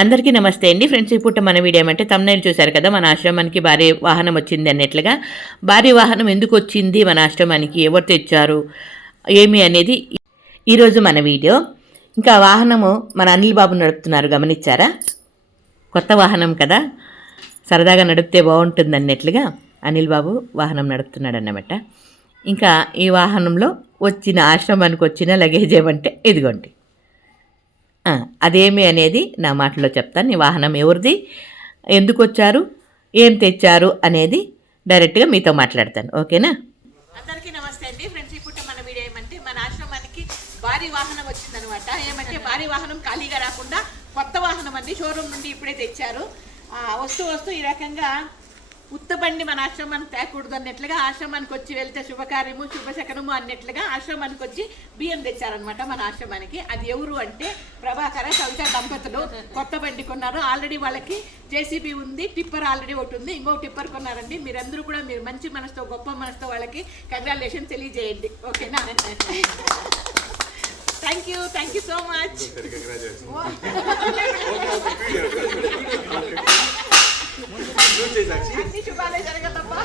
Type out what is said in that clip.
అందరికీ నమస్తే అండి ఫ్రెండ్స్. ఇప్పుడు మన వీడియో ఏమంటే తమ్నైల్ చూశారు కదా, మన ఆశ్రమానికి భారీ వాహనం వచ్చింది అన్నట్లుగా. భారీ వాహనం ఎందుకు వచ్చింది మన ఆశ్రమానికి, ఎవరు తెచ్చారు, ఏమి అనేది ఈరోజు మన వీడియో. ఇంకా వాహనము మన అనిల్ బాబు నడుపుతున్నారు, గమనించారా? కొత్త వాహనం కదా, సరదాగా నడిపితే బాగుంటుంది అన్నట్లుగా అనిల్ బాబు వాహనం నడుపుతున్నాడు అన్నమాట. ఇంకా ఈ వాహనంలో వచ్చిన ఆశ్రమానికి వచ్చిన లగేజ్ ఏమంటే ఇదిగోండి. అదేమి అనేది నా మాటలో చెప్తాను. ఈ వాహనం ఎవరిది, ఎందుకు వచ్చారు, ఏం తెచ్చారు అనేది డైరెక్ట్గా మీతో మాట్లాడతాను. ఓకేనా? అందరికీ నమస్తే అండి ఫ్రెండ్స్. ఇప్పుడు మన వీడియో ఏమంటే మన ఆశ్రమానికి భారీ వాహనం వచ్చిందనమాట. ఏమంటే భారీ వాహనం ఖాళీగా రాకుండా కొత్త వాహనం అండి, షోరూమ్ నుండి ఇప్పుడే తెచ్చారు. వస్తూ ఈ రకంగా ఉత్తబండి మన ఆశ్రమానికి తేకూడదు అన్నట్లుగా, ఆశ్రమానికి వచ్చి వెళ్తే శుభకార్యము శుభశకనము అన్నట్లుగా ఆశ్రమానికి వచ్చి బియ్యం తెచ్చారనమాట మన ఆశ్రమానికి. అది ఎవరు అంటే ప్రభాకర కవిత దంపతులు కొత్త బండి కొన్నారు. ఆల్రెడీ వాళ్ళకి జేసీబీ ఉంది, టిప్పర్ ఆల్రెడీ ఒకటి ఉంది, ఇంకో టిప్పర్ కొన్నారండి. మీరందరూ కూడా మీరు మంచి మనసుతో గొప్ప మనసుతో వాళ్ళకి కంగ్రాచులేషన్ తెలియజేయండి. ఓకేనా? Thank you so much. అన్ని శుభాలే జరగదమ్మా.